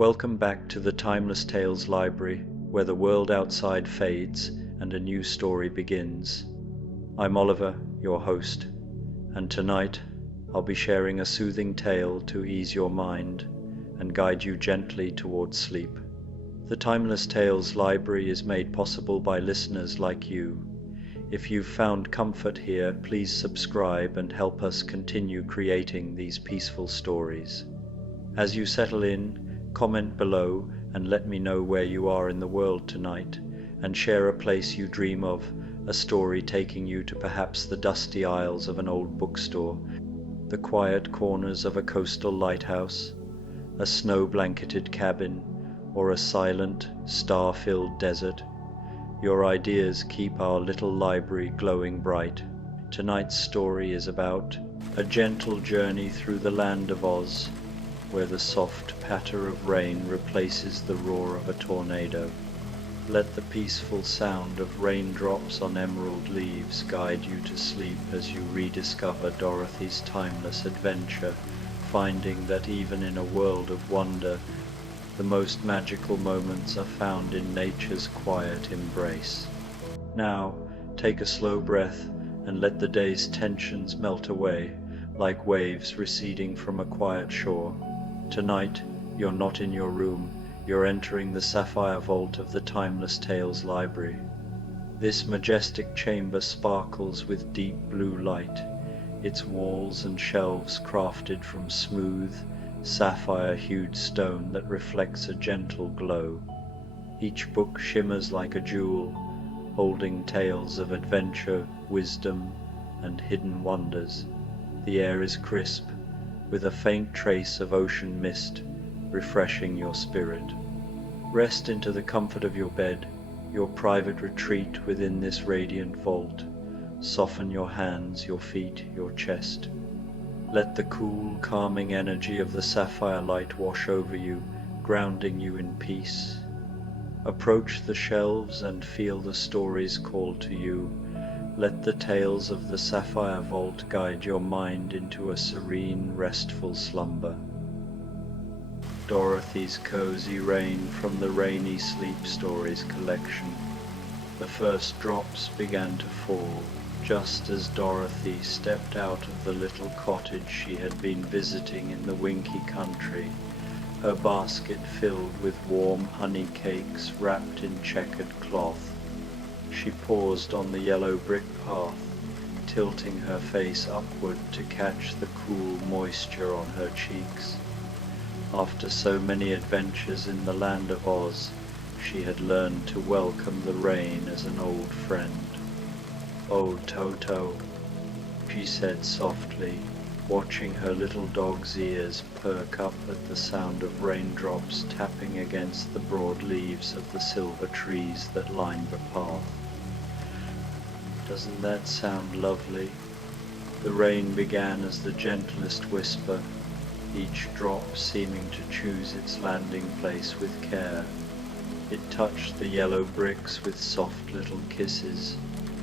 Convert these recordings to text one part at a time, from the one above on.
Welcome back to the Timeless Tales Library, where the world outside fades and a new story begins. I'm Oliver, your host, and tonight I'll be sharing a soothing tale to ease your mind and guide you gently towards sleep. The Timeless Tales Library is made possible by listeners like you. If you've found comfort here, please subscribe and help us continue creating these peaceful stories. As you settle in, comment below and let me know where you are in the world tonight, and share a place you dream of, a story taking you to perhaps the dusty aisles of an old bookstore, the quiet corners of a coastal lighthouse, a snow-blanketed cabin, or a silent, star-filled desert. Your ideas keep our little library glowing bright. Tonight's story is about a gentle journey through the land of Oz, where the soft patter of rain replaces the roar of a tornado. Let the peaceful sound of raindrops on emerald leaves guide you to sleep as you rediscover Dorothy's timeless adventure, finding that even in a world of wonder, the most magical moments are found in nature's quiet embrace. Now, take a slow breath and let the day's tensions melt away, like waves receding from a quiet shore. Tonight, you're not in your room, you're entering the sapphire vault of the Timeless Tales Library. This majestic chamber sparkles with deep blue light, its walls and shelves crafted from smooth, sapphire-hued stone that reflects a gentle glow. Each book shimmers like a jewel, holding tales of adventure, wisdom, and hidden wonders. The air is crisp, with a faint trace of ocean mist, refreshing your spirit. Rest into the comfort of your bed, your private retreat within this radiant vault. Soften your hands, your feet, your chest. Let the cool, calming energy of the sapphire light wash over you, grounding you in peace. Approach the shelves and feel the stories call to you. Let the tales of the sapphire vault guide your mind into a serene, restful slumber. Dorothy's Cozy Rain from the Rainy Sleep Stories collection. The first drops began to fall, just as Dorothy stepped out of the little cottage she had been visiting in the Winky Country, her basket filled with warm honey cakes wrapped in checkered cloth. She paused on the yellow brick path, tilting her face upward to catch the cool moisture on her cheeks. After so many adventures in the land of Oz, she had learned to welcome the rain as an old friend. "Oh, Toto," she said softly, watching her little dog's ears perk up at the sound of raindrops tapping against the broad leaves of the silver trees that lined the path. "Doesn't that sound lovely?" The rain began as the gentlest whisper, each drop seeming to choose its landing place with care. It touched the yellow bricks with soft little kisses,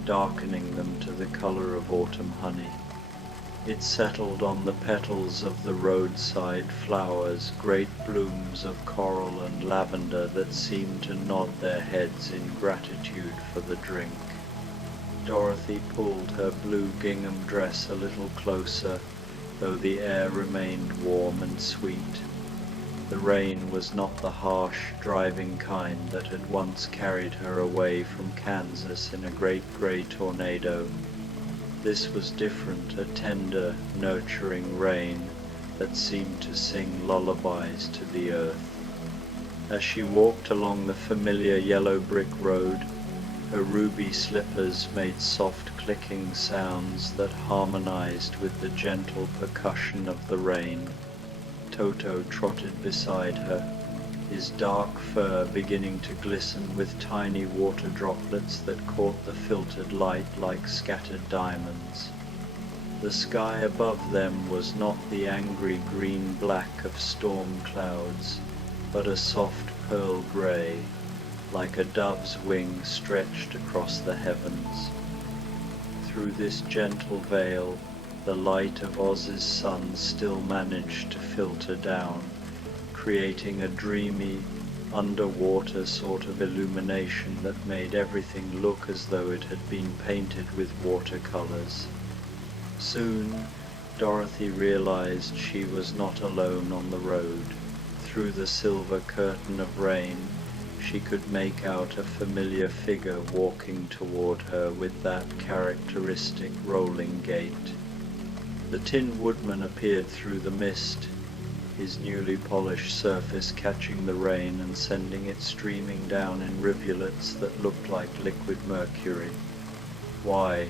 darkening them to the color of autumn honey. It settled on the petals of the roadside flowers, great blooms of coral and lavender that seemed to nod their heads in gratitude for the drink. Dorothy pulled her blue gingham dress a little closer, though the air remained warm and sweet. The rain was not the harsh, driving kind that had once carried her away from Kansas in a great gray tornado. This was different, a tender, nurturing rain that seemed to sing lullabies to the earth. As she walked along the familiar yellow brick road, her ruby slippers made soft clicking sounds that harmonized with the gentle percussion of the rain. Toto trotted beside her, his dark fur beginning to glisten with tiny water droplets that caught the filtered light like scattered diamonds. The sky above them was not the angry green-black of storm clouds, but a soft pearl gray, like a dove's wing stretched across the heavens. Through this gentle veil, the light of Oz's sun still managed to filter down, creating a dreamy, underwater sort of illumination that made everything look as though it had been painted with watercolors. Soon, Dorothy realized she was not alone on the road. Through the silver curtain of rain, she could make out a familiar figure walking toward her with that characteristic rolling gait. The Tin Woodman appeared through the mist, his newly polished surface catching the rain and sending it streaming down in rivulets that looked like liquid mercury. "Why,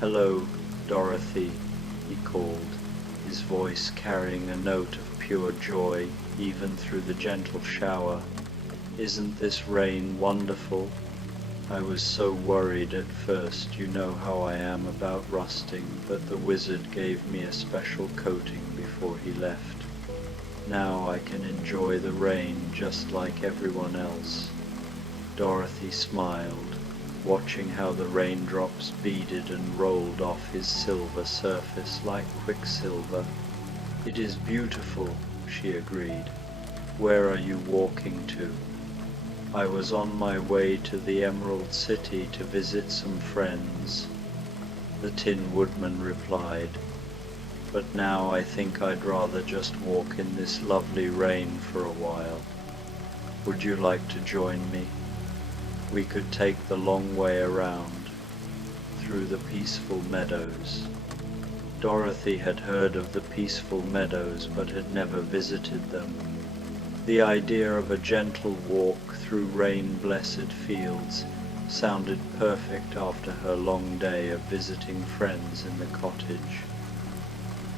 hello, Dorothy," he called, his voice carrying a note of pure joy even through the gentle shower. "Isn't this rain wonderful? I was so worried at first, you know how I am about rusting, but the wizard gave me a special coating before he left. Now I can enjoy the rain just like everyone else." Dorothy smiled, watching how the raindrops beaded and rolled off his silver surface like quicksilver. "It is beautiful," she agreed. "Where are you walking to?" "I was on my way to the Emerald City to visit some friends," the Tin Woodman replied. "But now I think I'd rather just walk in this lovely rain for a while. Would you like to join me? We could take the long way around, through the peaceful meadows." Dorothy had heard of the peaceful meadows but had never visited them. The idea of a gentle walk through rain-blessed fields sounded perfect after her long day of visiting friends in the cottage.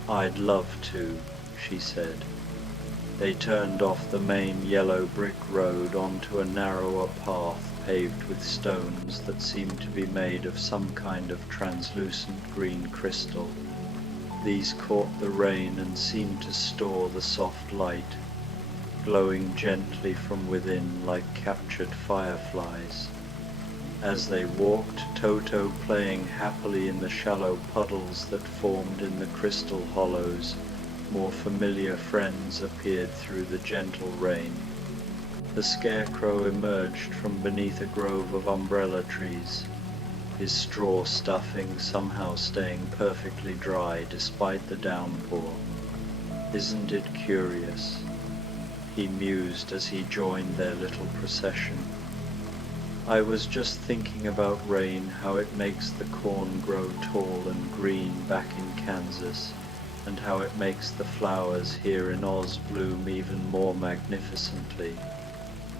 "I'd love to," she said. They turned off the main yellow brick road onto a narrower path paved with stones that seemed to be made of some kind of translucent green crystal. These caught the rain and seemed to store the soft light, glowing gently from within like captured fireflies. As they walked, Toto playing happily in the shallow puddles that formed in the crystal hollows, more familiar friends appeared through the gentle rain. The Scarecrow emerged from beneath a grove of umbrella trees, his straw stuffing somehow staying perfectly dry despite the downpour. "Isn't it curious?" he mused as he joined their little procession. "I was just thinking about rain, how it makes the corn grow tall and green back in Kansas, and how it makes the flowers here in Oz bloom even more magnificently.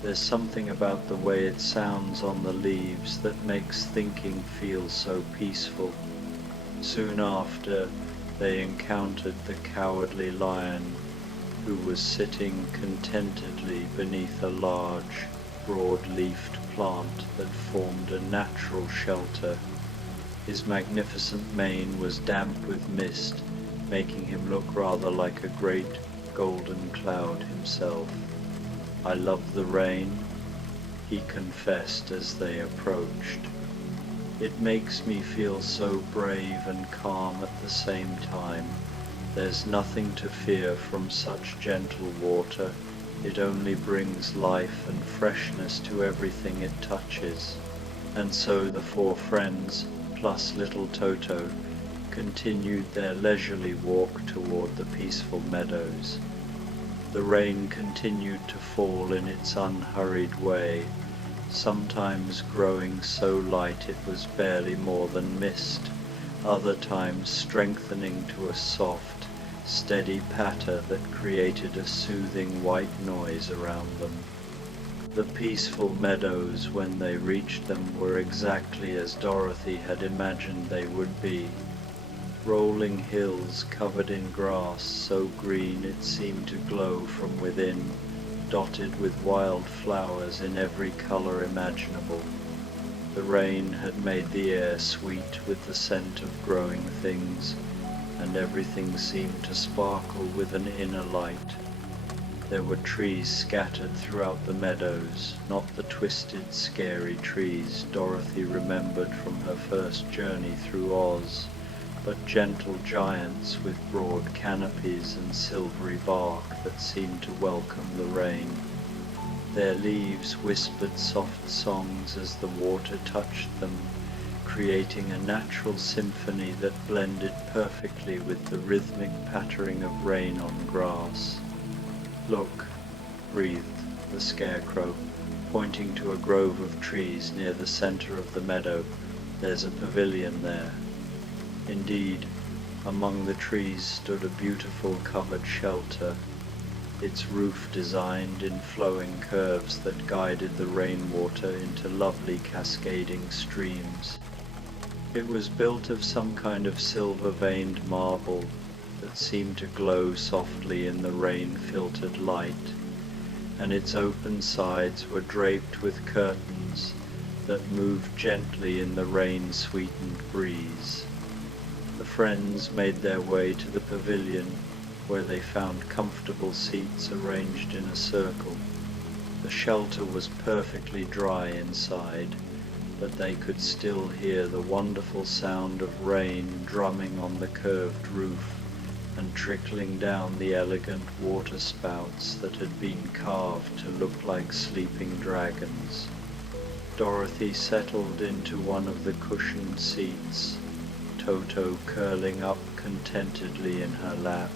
There's something about the way it sounds on the leaves that makes thinking feel so peaceful." Soon after, they encountered the Cowardly Lion, who was sitting contentedly beneath a large, broad-leafed plant that formed a natural shelter. His magnificent mane was damp with mist, making him look rather like a great golden cloud himself. "I love the rain," he confessed as they approached. "It makes me feel so brave and calm at the same time. There's nothing to fear from such gentle water. It only brings life and freshness to everything it touches." And so the four friends, plus little Toto, continued their leisurely walk toward the peaceful meadows. The rain continued to fall in its unhurried way, sometimes growing so light it was barely more than mist, other times strengthening to a soft, steady patter that created a soothing white noise around them. The peaceful meadows, when they reached them, were exactly as Dorothy had imagined they would be. Rolling hills covered in grass so green it seemed to glow from within, dotted with wild flowers in every color imaginable. The rain had made the air sweet with the scent of growing things, and everything seemed to sparkle with an inner light. There were trees scattered throughout the meadows, not the twisted, scary trees Dorothy remembered from her first journey through Oz, but gentle giants with broad canopies and silvery bark that seemed to welcome the rain. Their leaves whispered soft songs as the water touched them, creating a natural symphony that blended perfectly with the rhythmic pattering of rain on grass. "Look," breathed the Scarecrow, pointing to a grove of trees near the center of the meadow. "There's a pavilion there." Indeed, among the trees stood a beautiful covered shelter, its roof designed in flowing curves that guided the rainwater into lovely cascading streams. It was built of some kind of silver-veined marble that seemed to glow softly in the rain-filtered light, and its open sides were draped with curtains that moved gently in the rain-sweetened breeze. The friends made their way to the pavilion, where they found comfortable seats arranged in a circle. The shelter was perfectly dry inside, but they could still hear the wonderful sound of rain drumming on the curved roof and trickling down the elegant water spouts that had been carved to look like sleeping dragons. Dorothy settled into one of the cushioned seats, Toto curling up contentedly in her lap.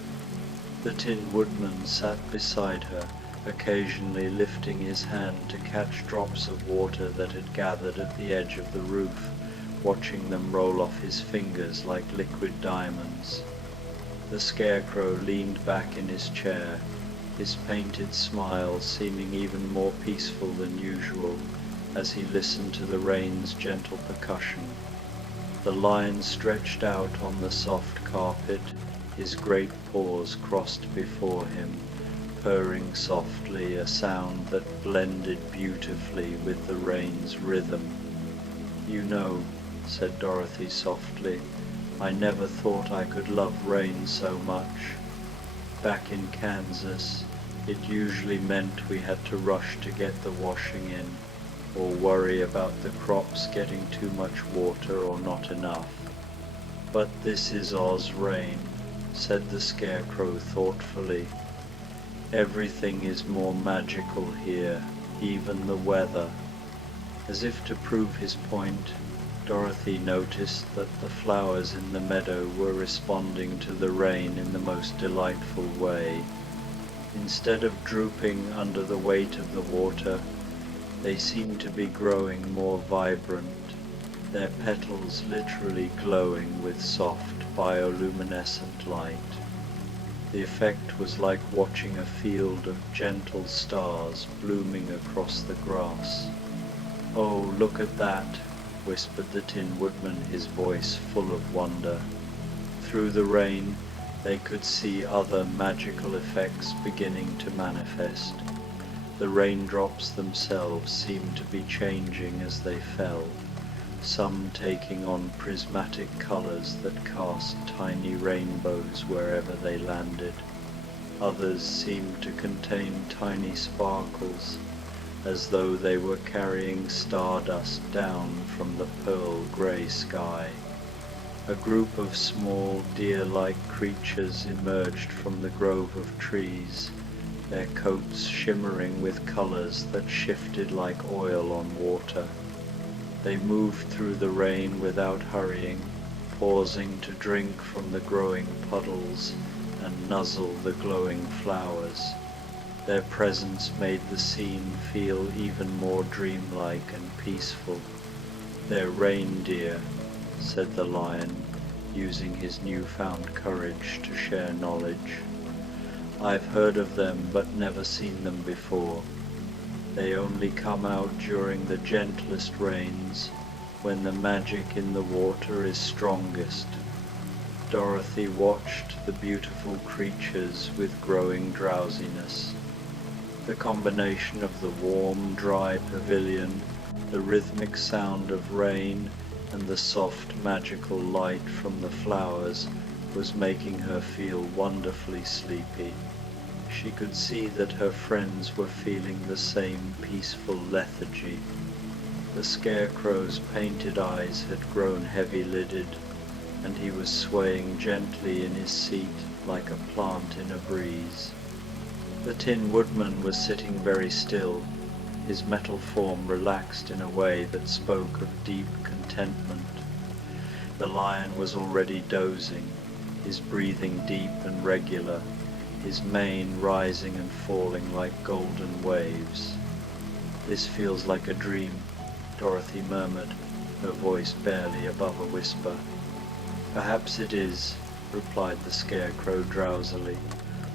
The Tin Woodman sat beside her, occasionally lifting his hand to catch drops of water that had gathered at the edge of the roof, watching them roll off his fingers like liquid diamonds. The Scarecrow leaned back in his chair, his painted smile seeming even more peaceful than usual as he listened to the rain's gentle percussion. The Lion stretched out on the soft carpet, his great paws crossed before him, purring softly, a sound that blended beautifully with the rain's rhythm. "You know," said Dorothy softly, "I never thought I could love rain so much. Back in Kansas, it usually meant we had to rush to get the washing in, or worry about the crops getting too much water or not enough. But this is Oz rain," said the Scarecrow thoughtfully. "Everything is more magical here, even the weather." As if to prove his point, Dorothy noticed that the flowers in the meadow were responding to the rain in the most delightful way. Instead of drooping under the weight of the water, they seemed to be growing more vibrant, their petals literally glowing with soft bioluminescent light. The effect was like watching a field of gentle stars blooming across the grass. "Oh, look at that," whispered the Tin Woodman, his voice full of wonder. Through the rain, they could see other magical effects beginning to manifest. The raindrops themselves seemed to be changing as they fell, some taking on prismatic colors that cast tiny rainbows wherever they landed. Others seemed to contain tiny sparkles, as though they were carrying stardust down from the pearl-gray sky. A group of small, deer-like creatures emerged from the grove of trees, their coats shimmering with colors that shifted like oil on water. They moved through the rain without hurrying, pausing to drink from the growing puddles and nuzzle the glowing flowers. Their presence made the scene feel even more dreamlike and peaceful. "They're reindeer," said the Lion, using his newfound courage to share knowledge. "I've heard of them but never seen them before. They only come out during the gentlest rains, when the magic in the water is strongest." Dorothy watched the beautiful creatures with growing drowsiness. The combination of the warm, dry pavilion, the rhythmic sound of rain, and the soft, magical light from the flowers was making her feel wonderfully sleepy. She could see that her friends were feeling the same peaceful lethargy. The Scarecrow's painted eyes had grown heavy-lidded, and he was swaying gently in his seat like a plant in a breeze. The Tin Woodman was sitting very still, his metal form relaxed in a way that spoke of deep contentment. The Lion was already dozing, his breathing deep and regular, his mane rising and falling like golden waves. "This feels like a dream," Dorothy murmured, her voice barely above a whisper. "Perhaps it is," replied the Scarecrow drowsily,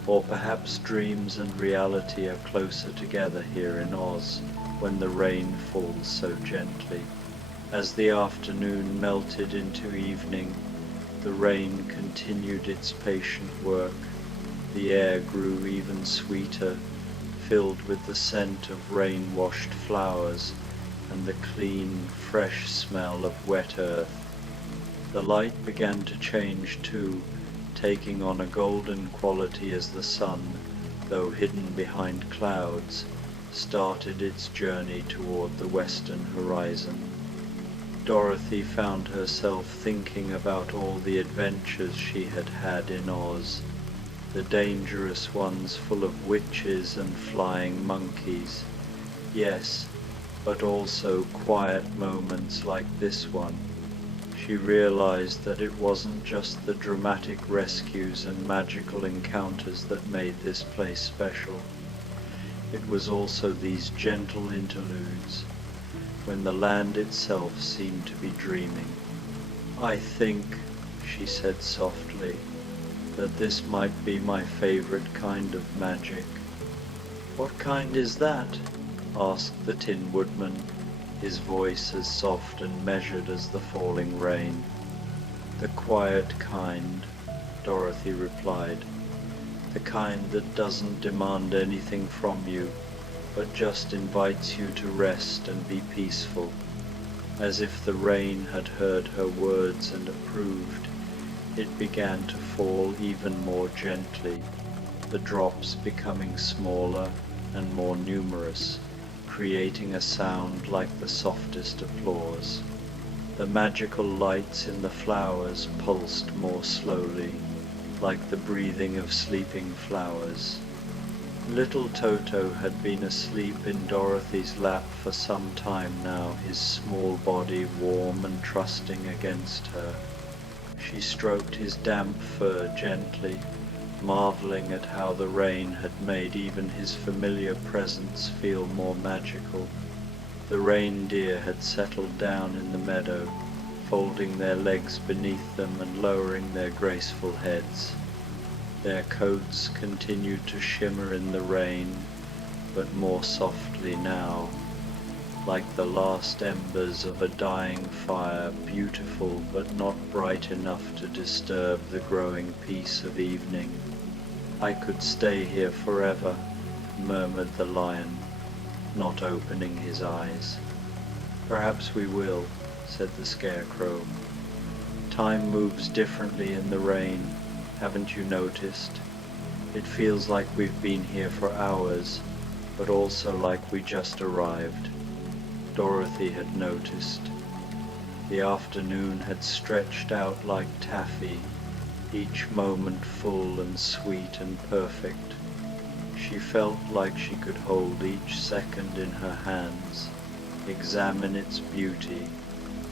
"or perhaps dreams and reality are closer together here in Oz when the rain falls so gently." As the afternoon melted into evening, the rain continued its patient work. The air grew even sweeter, filled with the scent of rain-washed flowers and the clean, fresh smell of wet earth. The light began to change too, taking on a golden quality as the sun, though hidden behind clouds, started its journey toward the western horizon. Dorothy found herself thinking about all the adventures she had had in Oz, the dangerous ones full of witches and flying monkeys. Yes, but also quiet moments like this one. She realized that it wasn't just the dramatic rescues and magical encounters that made this place special. It was also these gentle interludes, when the land itself seemed to be dreaming. "I think," she said softly, "that this might be my favorite kind of magic." "What kind is that?" asked the Tin Woodman, his voice as soft and measured as the falling rain. "The quiet kind," Dorothy replied. "The kind that doesn't demand anything from you, but just invites you to rest and be peaceful." As if the rain had heard her words and approved, it began to fall even more gently, the drops becoming smaller and more numerous, creating a sound like the softest applause. The magical lights in the flowers pulsed more slowly, like the breathing of sleeping flowers. Little Toto had been asleep in Dorothy's lap for some time now, his small body warm and trusting against her. She stroked his damp fur gently, marveling at how the rain had made even his familiar presence feel more magical. The reindeer had settled down in the meadow, folding their legs beneath them and lowering their graceful heads. Their coats continued to shimmer in the rain, but more softly now, like the last embers of a dying fire, beautiful but not bright enough to disturb the growing peace of evening. "I could stay here forever," murmured the Lion, not opening his eyes. "Perhaps we will," said the Scarecrow. "Time moves differently in the rain, haven't you noticed? It feels like we've been here for hours, but also like we just arrived." Dorothy had noticed. The afternoon had stretched out like taffy, each moment full and sweet and perfect. She felt like she could hold each second in her hands, examine its beauty,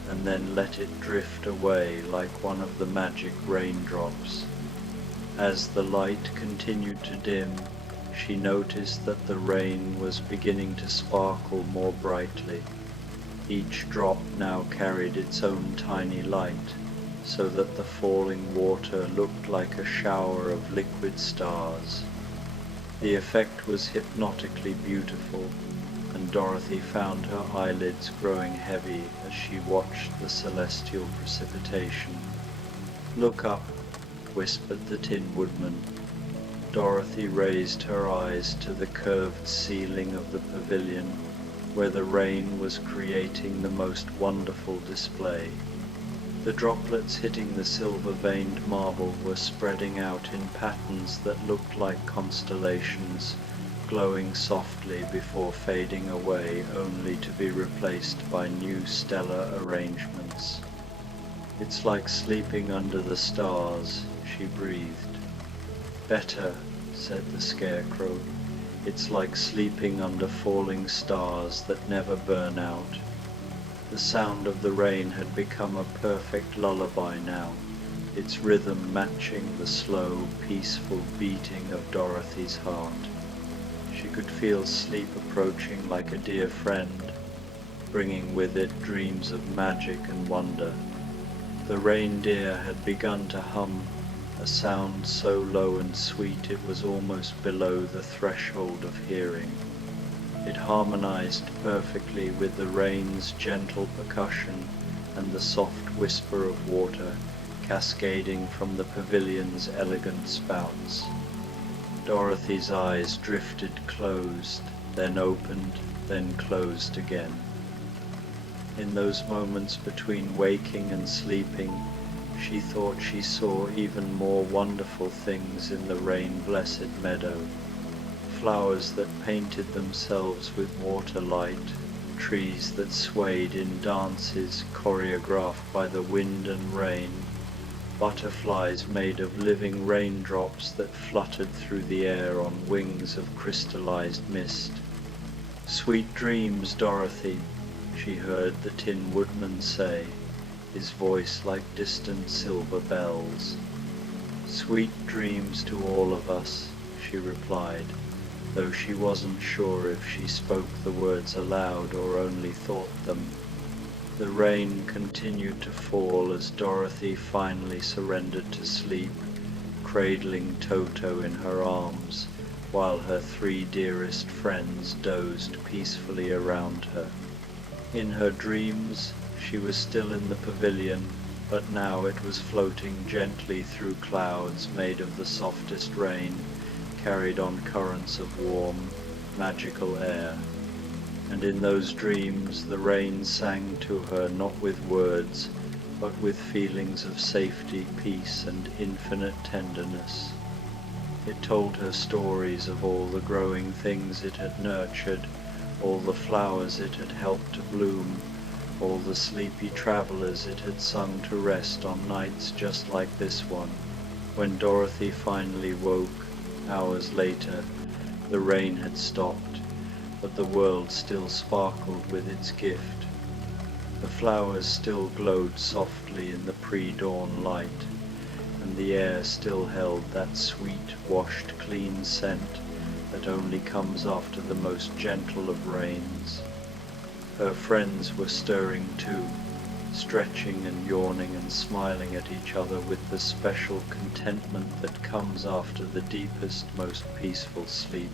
and then let it drift away like one of the magic raindrops. As the light continued to dim, she noticed that the rain was beginning to sparkle more brightly. Each drop now carried its own tiny light, so that the falling water looked like a shower of liquid stars. The effect was hypnotically beautiful, and Dorothy found her eyelids growing heavy as she watched the celestial precipitation. "Look up," whispered the Tin Woodman. Dorothy raised her eyes to the curved ceiling of the pavilion, where the rain was creating the most wonderful display. The droplets hitting the silver-veined marble were spreading out in patterns that looked like constellations, glowing softly before fading away only to be replaced by new stellar arrangements. It's like sleeping under the stars, she breathed. Better, said the Scarecrow. It's like sleeping under falling stars that never burn out. The sound of the rain had become a perfect lullaby now, its rhythm matching the slow, peaceful beating of Dorothy's heart. She could feel sleep approaching like a dear friend, bringing with it dreams of magic and wonder. The reindeer had begun to hum, a sound so low and sweet it was almost below the threshold of hearing. It harmonized perfectly with the rain's gentle percussion and the soft whisper of water cascading from the pavilion's elegant spouts. Dorothy's eyes drifted closed, then opened, then closed again. In those moments between waking and sleeping, she thought she saw even more wonderful things in the rain-blessed meadow. Flowers that painted themselves with water light, trees that swayed in dances choreographed by the wind and rain, butterflies made of living raindrops that fluttered through the air on wings of crystallized mist. "Sweet dreams, Dorothy," she heard the Tin Woodman say, his voice like distant silver bells. "Sweet dreams to all of us," she replied, though she wasn't sure if she spoke the words aloud or only thought them. The rain continued to fall as Dorothy finally surrendered to sleep, cradling Toto in her arms, while her three dearest friends dozed peacefully around her. In her dreams, she was still in the pavilion, but now it was floating gently through clouds made of the softest rain, carried on currents of warm, magical air. And in those dreams the rain sang to her not with words, but with feelings of safety, peace, and infinite tenderness. It told her stories of all the growing things it had nurtured, all the flowers it had helped to bloom, all the sleepy travelers it had sung to rest on nights just like this one. When Dorothy finally woke, hours later, the rain had stopped, but the world still sparkled with its gift. The flowers still glowed softly in the pre-dawn light, and the air still held that sweet, washed clean scent that only comes after the most gentle of rains. Her friends were stirring too, stretching and yawning and smiling at each other with the special contentment that comes after the deepest, most peaceful sleep.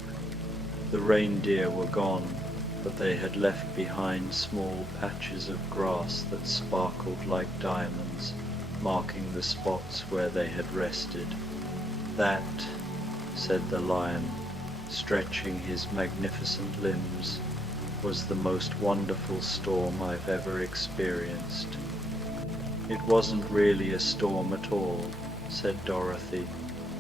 The reindeer were gone, but they had left behind small patches of grass that sparkled like diamonds, marking the spots where they had rested. "That," said the lion, stretching his magnificent limbs, "was the most wonderful storm I've ever experienced." "It wasn't really a storm at all," said Dorothy,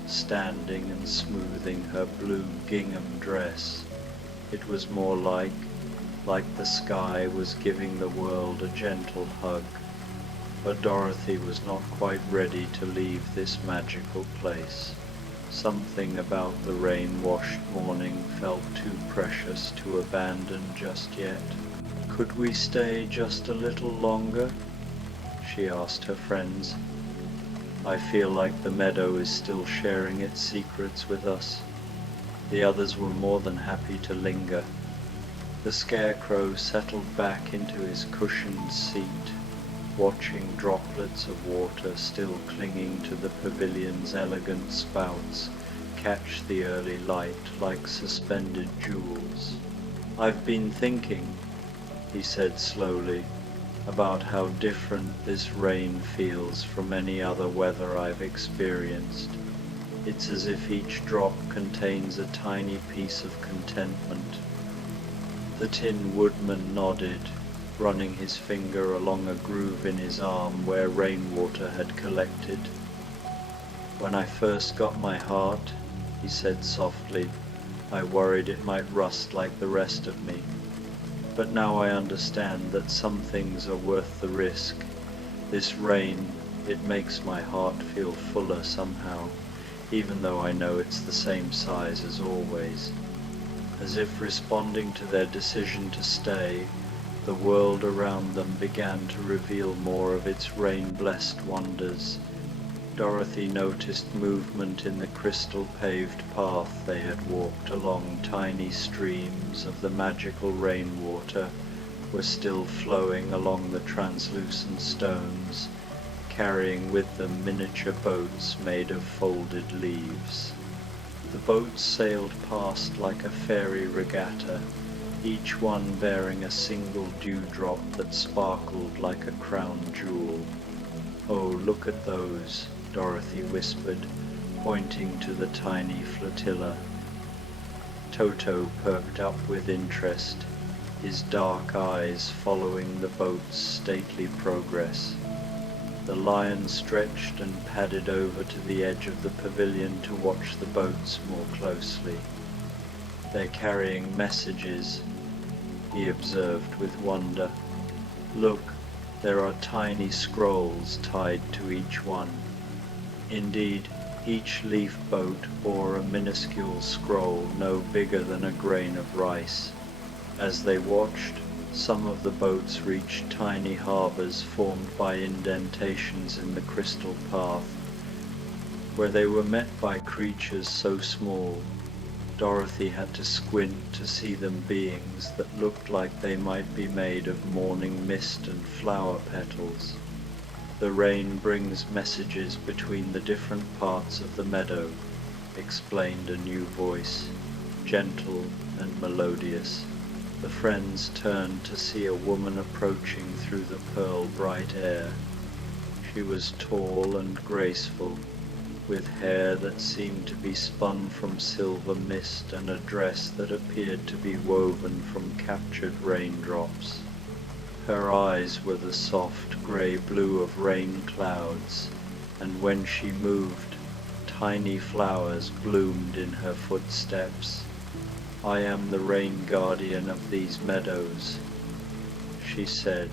standing and smoothing her blue gingham dress. "It was more like the sky was giving the world a gentle hug." But Dorothy was not quite ready to leave this magical place. Something about the rain-washed morning felt too precious to abandon just yet. "Could we stay just a little longer?" she asked her friends. "I feel like the meadow is still sharing its secrets with us." The others were more than happy to linger. The Scarecrow settled back into his cushioned seat, watching droplets of water still clinging to the pavilion's elegant spouts catch the early light like suspended jewels. "I've been thinking," he said slowly, "about how different this rain feels from any other weather I've experienced. It's as if each drop contains a tiny piece of contentment." The Tin Woodman nodded, running his finger along a groove in his arm where rainwater had collected. "When I first got my heart," he said softly, "I worried it might rust like the rest of me. But now I understand that some things are worth the risk, This rain, it makes my heart feel fuller somehow, even though I know it's the same size as always. As if responding to their decision to stay, the world around them began to reveal more of its rain-blessed wonders. Dorothy noticed movement in the crystal-paved path they had walked along. Tiny streams of the magical rainwater were still flowing along the translucent stones, carrying with them miniature boats made of folded leaves. The boats sailed past like a fairy regatta, each one bearing a single dewdrop that sparkled like a crown jewel. "Oh, look at those," Dorothy whispered, pointing to the tiny flotilla. Toto perked up with interest, his dark eyes following the boat's stately progress. The lion stretched and padded over to the edge of the pavilion to watch the boats more closely. "They're carrying messages," he observed with wonder. "Look, there are tiny scrolls tied to each one." Indeed, each leaf boat bore a minuscule scroll no bigger than a grain of rice. As they watched, some of the boats reached tiny harbors formed by indentations in the crystal path, where they were met by creatures so small, Dorothy had to squint to see them. Beings that looked like they might be made of morning mist and flower petals. "The rain brings messages between the different parts of the meadow," explained a new voice, gentle and melodious. The friends turned to see a woman approaching through the pearl-bright air. She was tall and graceful, with hair that seemed to be spun from silver mist and a dress that appeared to be woven from captured raindrops. Her eyes were the soft grey blue of rain clouds, and when she moved, tiny flowers bloomed in her footsteps. "I am the rain guardian of these meadows," she said,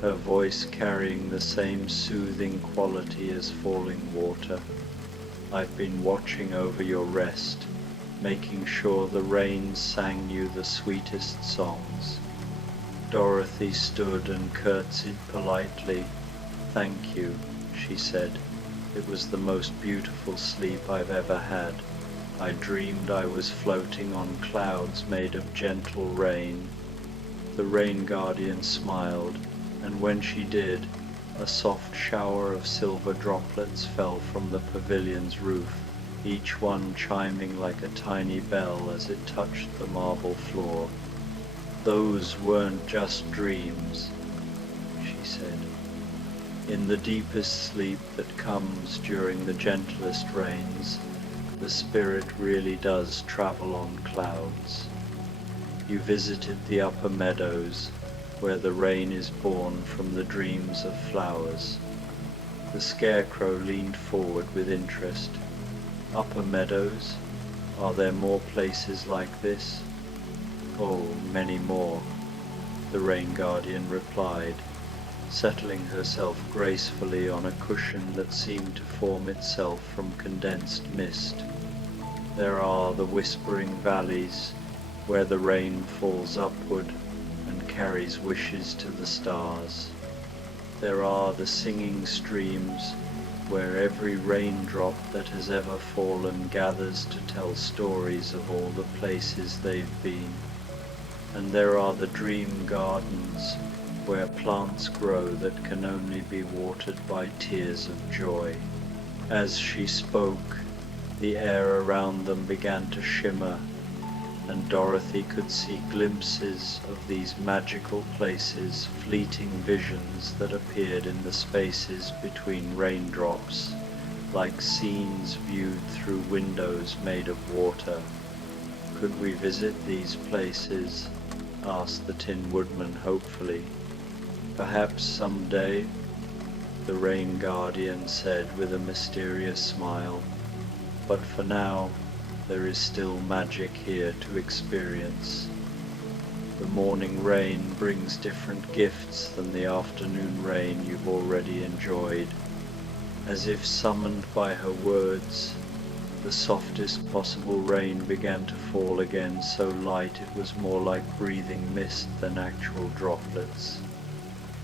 her voice carrying the same soothing quality as falling water. "I've been watching over your rest, making sure the rain sang you the sweetest songs." Dorothy stood and curtsied politely. "Thank you," she said. "It was the most beautiful sleep I've ever had. I dreamed I was floating on clouds made of gentle rain." The rain guardian smiled, and when she did, a soft shower of silver droplets fell from the pavilion's roof, each one chiming like a tiny bell as it touched the marble floor. "Those weren't just dreams," she said. "In the deepest sleep that comes during the gentlest rains, the spirit really does travel on clouds. You visited the upper meadows, where the rain is born from the dreams of flowers." The scarecrow leaned forward with interest. "Upper meadows? Are there more places like this?" "Oh, many more," the rain guardian replied, settling herself gracefully on a cushion that seemed to form itself from condensed mist. "There are the whispering valleys, where the rain falls upward and carries wishes to the stars. There are the singing streams, where every raindrop that has ever fallen gathers to tell stories of all the places they've been. And there are the dream gardens, where plants grow that can only be watered by tears of joy." As she spoke, the air around them began to shimmer, and Dorothy could see glimpses of these magical places, fleeting visions that appeared in the spaces between raindrops, like scenes viewed through windows made of water. "Could we visit these places?" asked the Tin Woodman hopefully. "Perhaps someday," the rain guardian said with a mysterious smile. "But for now, there is still magic here to experience." The morning rain brings different gifts than the afternoon rain you've already enjoyed. As if summoned by her words, the softest possible rain began to fall again, so light it was more like breathing mist than actual droplets.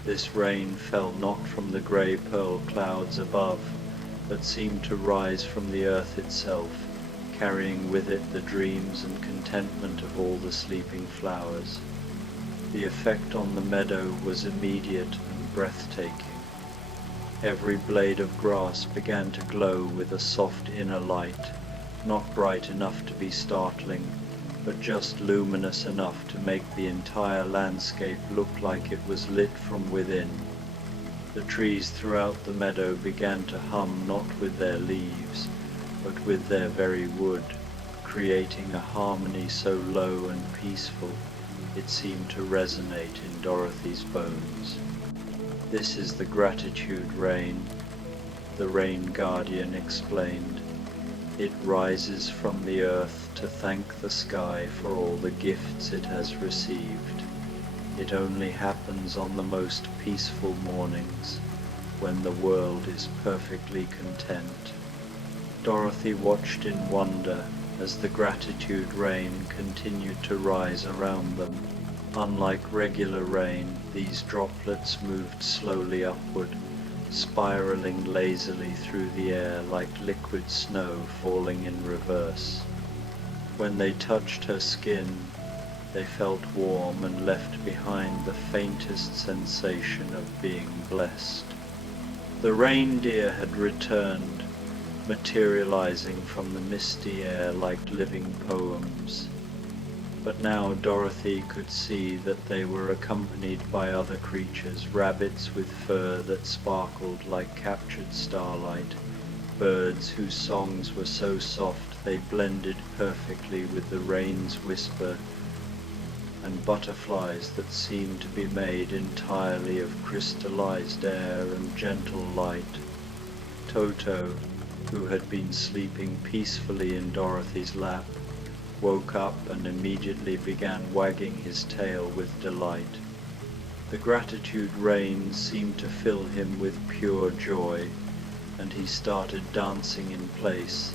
This rain fell not from the grey pearl clouds above, but seemed to rise from the earth itself, carrying with it the dreams and contentment of all the sleeping flowers. The effect on the meadow was immediate and breathtaking. Every blade of grass began to glow with a soft inner light, not bright enough to be startling, but just luminous enough to make the entire landscape look like it was lit from within. The trees throughout the meadow began to hum not with their leaves, but with their very wood, creating a harmony so low and peaceful it seemed to resonate in Dorothy's bones. "This is the gratitude rain," the rain guardian explained. "It rises from the earth to thank the sky for all the gifts it has received. It only happens on the most peaceful mornings, when the world is perfectly content." Dorothy watched in wonder as the gratitude rain continued to rise around them. Unlike regular rain, these droplets moved slowly upward, spiraling lazily through the air like liquid snow falling in reverse. When they touched her skin, they felt warm and left behind the faintest sensation of being blessed. The reindeer had returned, materializing from the misty air like living poems. But now Dorothy could see that they were accompanied by other creatures, rabbits with fur that sparkled like captured starlight, birds whose songs were so soft they blended perfectly with the rain's whisper, and butterflies that seemed to be made entirely of crystallized air and gentle light. Toto, who had been sleeping peacefully in Dorothy's lap, woke up and immediately began wagging his tail with delight. The gratitude rain seemed to fill him with pure joy, and he started dancing in place,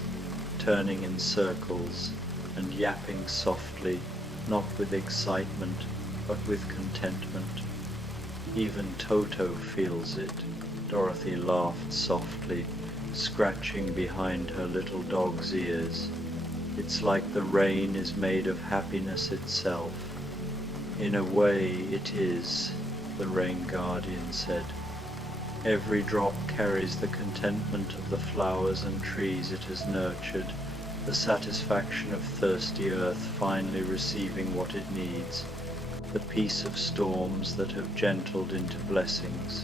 turning in circles and yapping softly, not with excitement, but with contentment. "Even Toto feels it," Dorothy laughed softly, scratching behind her little dog's ears. "It's like the rain is made of happiness itself." "In a way it is," the rain guardian said. "Every drop carries the contentment of the flowers and trees it has nurtured, the satisfaction of thirsty earth finally receiving what it needs, the peace of storms that have gentled into blessings.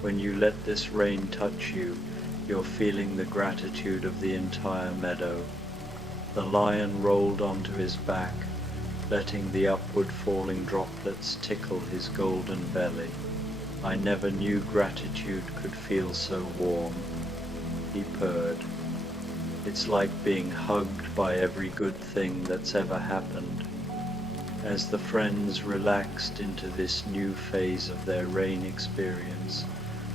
When you let this rain touch you, you're feeling the gratitude of the entire meadow." The lion rolled onto his back, letting the upward falling droplets tickle his golden belly. "I never knew gratitude could feel so warm," he purred. "It's like being hugged by every good thing that's ever happened." As the friends relaxed into this new phase of their rain experience,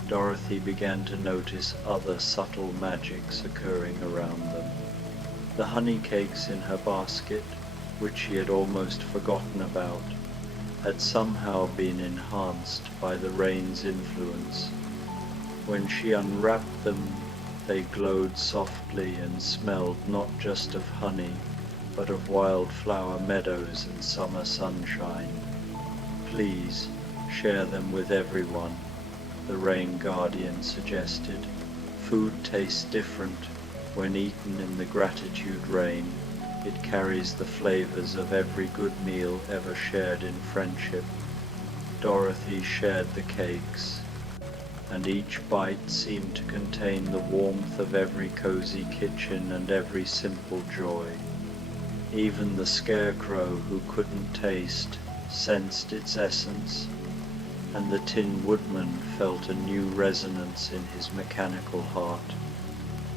Dorothy began to notice other subtle magics occurring around them. The honey cakes in her basket, which she had almost forgotten about, had somehow been enhanced by the rain's influence. When she unwrapped them, they glowed softly and smelled not just of honey, but of wildflower meadows and summer sunshine. "Please, share them with everyone," the rain guardian suggested. "Food tastes different when eaten in the gratitude rain. It carries the flavors of every good meal ever shared in friendship." Dorothy shared the cakes, and each bite seemed to contain the warmth of every cozy kitchen and every simple joy. Even the scarecrow who couldn't taste sensed its essence, and the Tin Woodman felt a new resonance in his mechanical heart.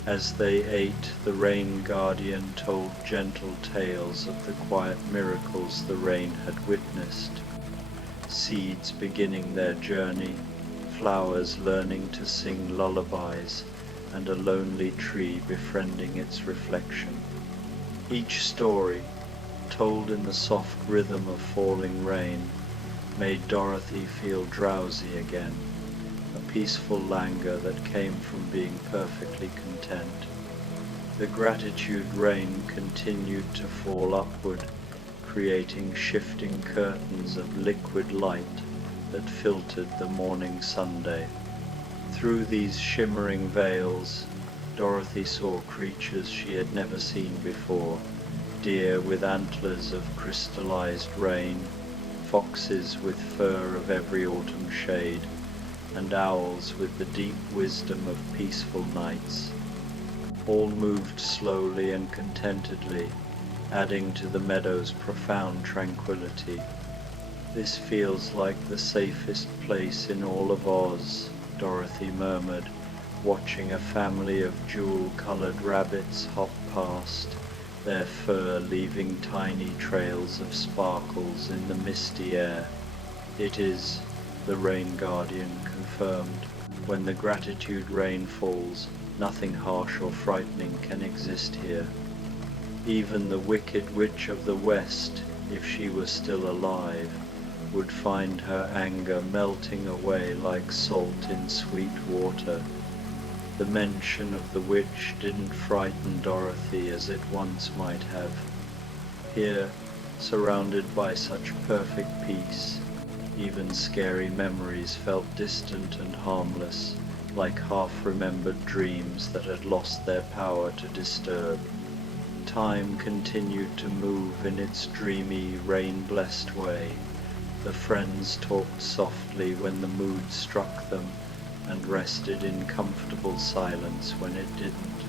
As they ate, the rain guardian told gentle tales of the quiet miracles the rain had witnessed. Seeds beginning their journey, flowers learning to sing lullabies, and a lonely tree befriending its reflection. Each story, told in the soft rhythm of falling rain, made Dorothy feel drowsy again, a peaceful languor that came from being perfectly content. The gratitude rain continued to fall upward, creating shifting curtains of liquid light that filtered the morning Sunday. Through these shimmering veils, Dorothy saw creatures she had never seen before, deer with antlers of crystallized rain, foxes with fur of every autumn shade, and owls with the deep wisdom of peaceful nights. All moved slowly and contentedly, adding to the meadow's profound tranquility. "This feels like the safest place in all of Oz," Dorothy murmured, watching a family of jewel-colored rabbits hop past, their fur leaving tiny trails of sparkles in the misty air. "It is," the rain guardian confirmed. "When the gratitude rain falls, nothing harsh or frightening can exist here. Even the wicked witch of the West, if she were still alive, would find her anger melting away like salt in sweet water." The mention of the witch didn't frighten Dorothy as it once might have. Here, surrounded by such perfect peace, even scary memories felt distant and harmless, like half-remembered dreams that had lost their power to disturb. Time continued to move in its dreamy, rain-blessed way. The friends talked softly when the mood struck them, and rested in comfortable silence when it didn't.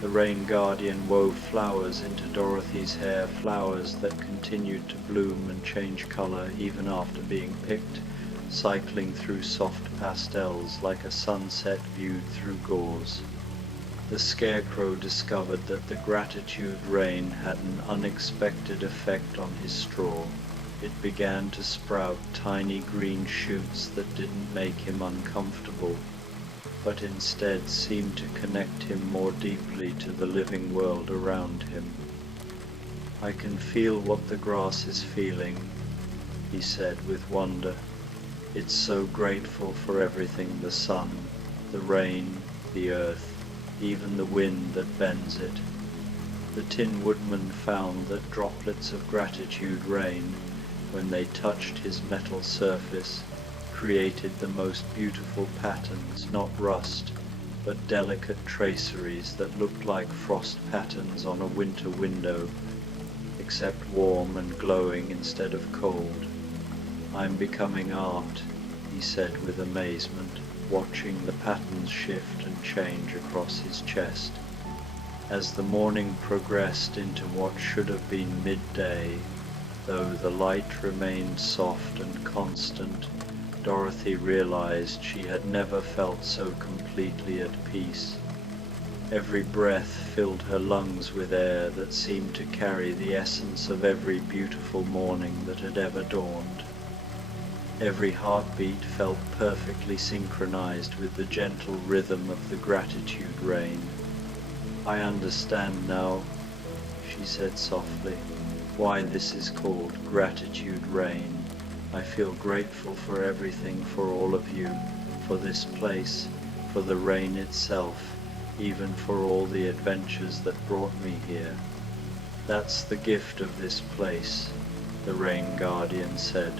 The rain guardian wove flowers into Dorothy's hair, flowers that continued to bloom and change color even after being picked, cycling through soft pastels like a sunset viewed through gauze. The scarecrow discovered that the gratitude rain had an unexpected effect on his straw. It began to sprout tiny green shoots that didn't make him uncomfortable, but instead seemed to connect him more deeply to the living world around him. "I can feel what the grass is feeling," he said with wonder. "It's so grateful for everything, the sun, the rain, the earth, even the wind that bends it." The Tin Woodman found that droplets of gratitude rain, when they touched his metal surface, created the most beautiful patterns, not rust, but delicate traceries that looked like frost patterns on a winter window, except warm and glowing instead of cold. "I'm becoming art," he said with amazement, watching the patterns shift and change across his chest. As the morning progressed into what should have been midday, though the light remained soft and constant, Dorothy realized she had never felt so completely at peace. Every breath filled her lungs with air that seemed to carry the essence of every beautiful morning that had ever dawned. Every heartbeat felt perfectly synchronized with the gentle rhythm of the gratitude rain. "I understand now," she said softly, "why this is called gratitude rain. I feel grateful for everything, for all of you, for this place, for the rain itself, even for all the adventures that brought me here. That's the gift of this place," the rain guardian said,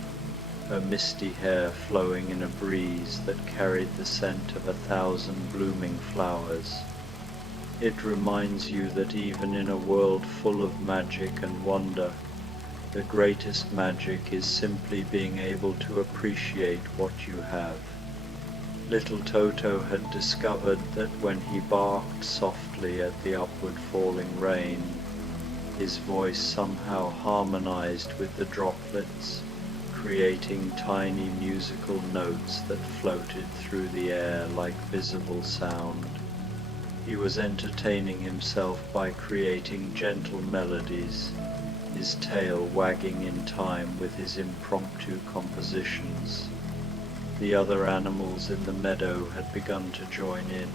her misty hair flowing in a breeze that carried the scent of 1,000 blooming flowers. "It reminds you that even in a world full of magic and wonder, the greatest magic is simply being able to appreciate what you have." Little Toto had discovered that when he barked softly at the upward falling rain, his voice somehow harmonized with the droplets, creating tiny musical notes that floated through the air like visible sound. He was entertaining himself by creating gentle melodies, his tail wagging in time with his impromptu compositions. The other animals in the meadow had begun to join in,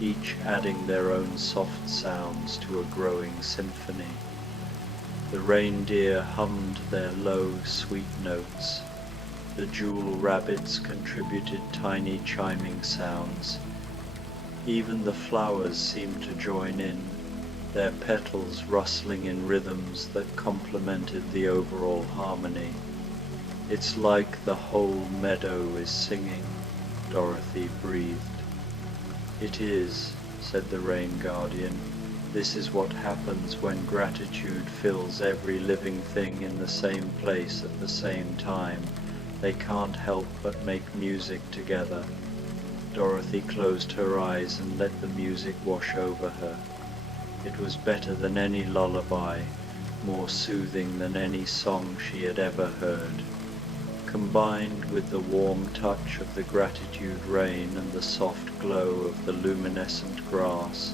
each adding their own soft sounds to a growing symphony. The reindeer hummed their low, sweet notes. The jewel rabbits contributed tiny chiming sounds. Even the flowers seemed to join in, their petals rustling in rhythms that complemented the overall harmony. "It's like the whole meadow is singing," Dorothy breathed. "It is," said the Rain Guardian. "This is what happens when gratitude fills every living thing in the same place at the same time. They can't help but make music together." Dorothy closed her eyes and let the music wash over her. It was better than any lullaby, more soothing than any song she had ever heard. Combined with the warm touch of the gratitude rain and the soft glow of the luminescent grass,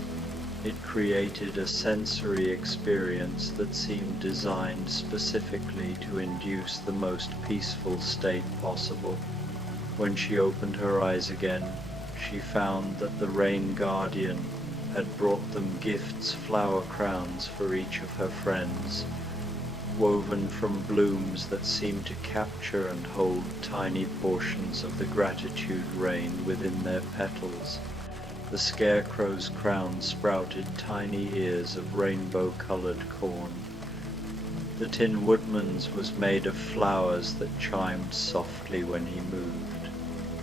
it created a sensory experience that seemed designed specifically to induce the most peaceful state possible. When she opened her eyes again, she found that the Rain Guardian had brought them gifts, flower crowns for each of her friends, woven from blooms that seemed to capture and hold tiny portions of the gratitude rain within their petals. The scarecrow's crown sprouted tiny ears of rainbow-colored corn. The Tin Woodman's was made of flowers that chimed softly when he moved.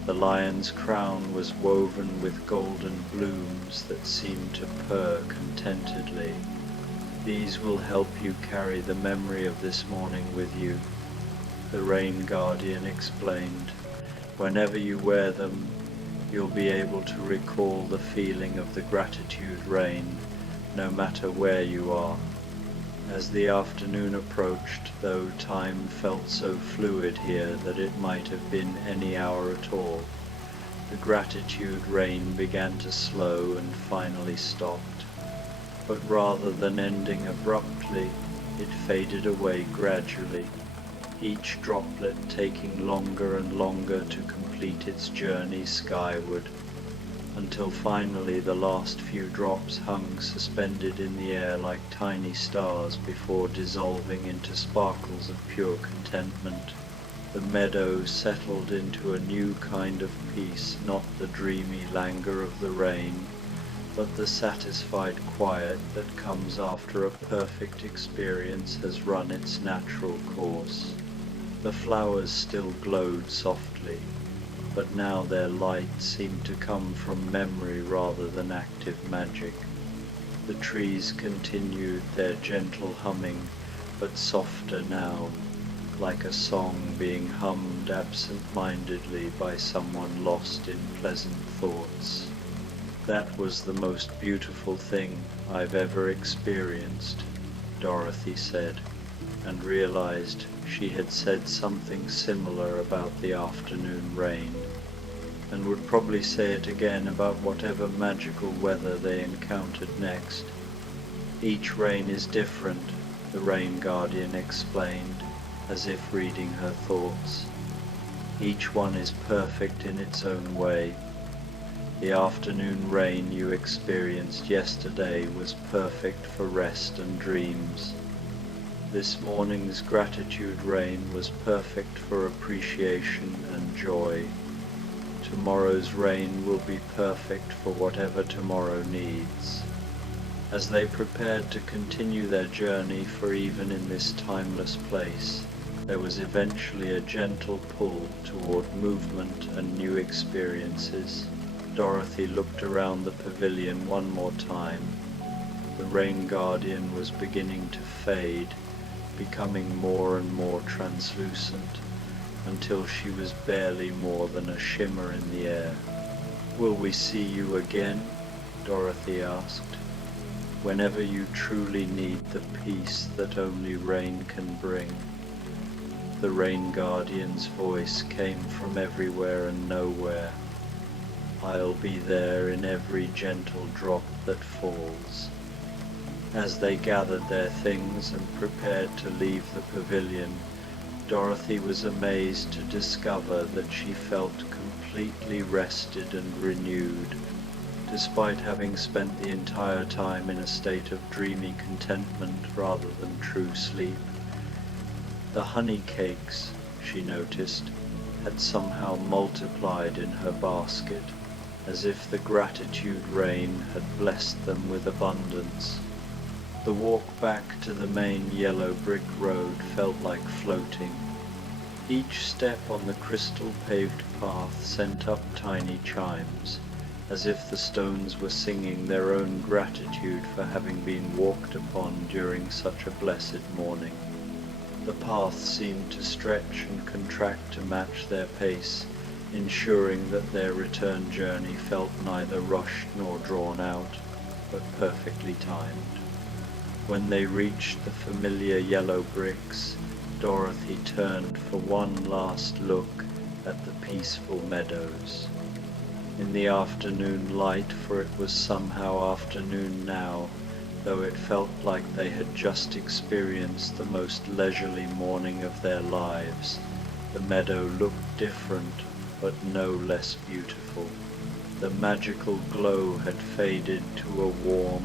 The lion's crown was woven with golden blooms that seemed to purr contentedly. "These will help you carry the memory of this morning with you," the Rain Guardian explained. "Whenever you wear them, you'll be able to recall the feeling of the gratitude rain, no matter where you are." As the afternoon approached, though time felt so fluid here that it might have been any hour at all, the gratitude rain began to slow and finally stopped. But rather than ending abruptly, it faded away gradually, each droplet taking longer and longer to complete its journey skyward, until finally the last few drops hung suspended in the air like tiny stars before dissolving into sparkles of pure contentment. The meadow settled into a new kind of peace, not the dreamy languor of the rain, but the satisfied quiet that comes after a perfect experience has run its natural course. The flowers still glowed softly, but now their light seemed to come from memory rather than active magic. The trees continued their gentle humming, but softer now, like a song being hummed absent-mindedly by someone lost in pleasant thoughts. "That was the most beautiful thing I've ever experienced," Dorothy said, and realized she had said something similar about the afternoon rain, and would probably say it again about whatever magical weather they encountered next. "Each rain is different," the Rain Guardian explained, as if reading her thoughts. "Each one is perfect in its own way. The afternoon rain you experienced yesterday was perfect for rest and dreams. This morning's gratitude rain was perfect for appreciation and joy. Tomorrow's rain will be perfect for whatever tomorrow needs." As they prepared to continue their journey, for even in this timeless place, there was eventually a gentle pull toward movement and new experiences. Dorothy looked around the pavilion one more time. The Rain Guardian was beginning to fade, becoming more and more translucent, until she was barely more than a shimmer in the air. "Will we see you again?" Dorothy asked. "Whenever you truly need the peace that only rain can bring." The Rain Guardian's voice came from everywhere and nowhere. I'll be there in every gentle drop that falls. As they gathered their things and prepared to leave the pavilion, Dorothy was amazed to discover that she felt completely rested and renewed, despite having spent the entire time in a state of dreamy contentment rather than true sleep. The honey cakes, she noticed, had somehow multiplied in her basket, as if the gratitude rain had blessed them with abundance. The walk back to the main yellow brick road felt like floating. Each step on the crystal-paved path sent up tiny chimes, as if the stones were singing their own gratitude for having been walked upon during such a blessed morning. The path seemed to stretch and contract to match their pace, ensuring that their return journey felt neither rushed nor drawn out, but perfectly timed. When they reached the familiar yellow bricks, Dorothy turned for one last look at the peaceful meadows. In the afternoon light, for it was somehow afternoon now, though it felt like they had just experienced the most leisurely morning of their lives, the meadow looked different, but no less beautiful. The magical glow had faded to a warm,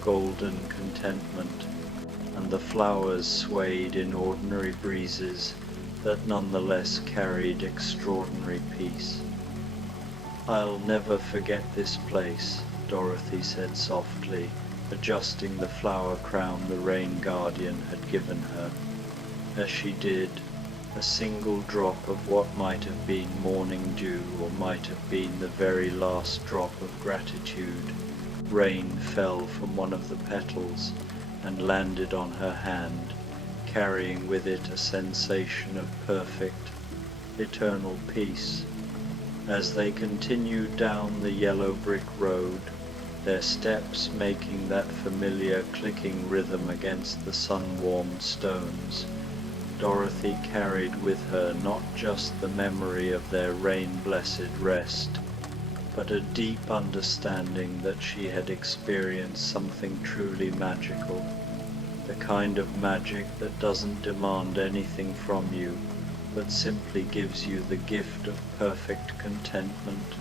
golden contentment, and the flowers swayed in ordinary breezes that nonetheless carried extraordinary peace. "I'll never forget this place," Dorothy said softly, adjusting the flower crown the rain guardian had given her. As she did, a single drop of what might have been morning dew or might have been the very last drop of gratitude, rain fell from one of the petals and landed on her hand, carrying with it a sensation of perfect, eternal peace. As they continued down the yellow brick road, their steps making that familiar clicking rhythm against the sun-warmed stones, Dorothy carried with her not just the memory of their rain-blessed rest, but a deep understanding that she had experienced something truly magical, the kind of magic that doesn't demand anything from you, but simply gives you the gift of perfect contentment,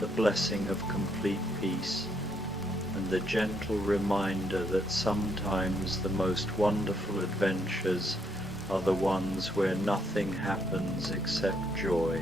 the blessing of complete peace, and the gentle reminder that sometimes the most wonderful adventures are the ones where nothing happens except joy.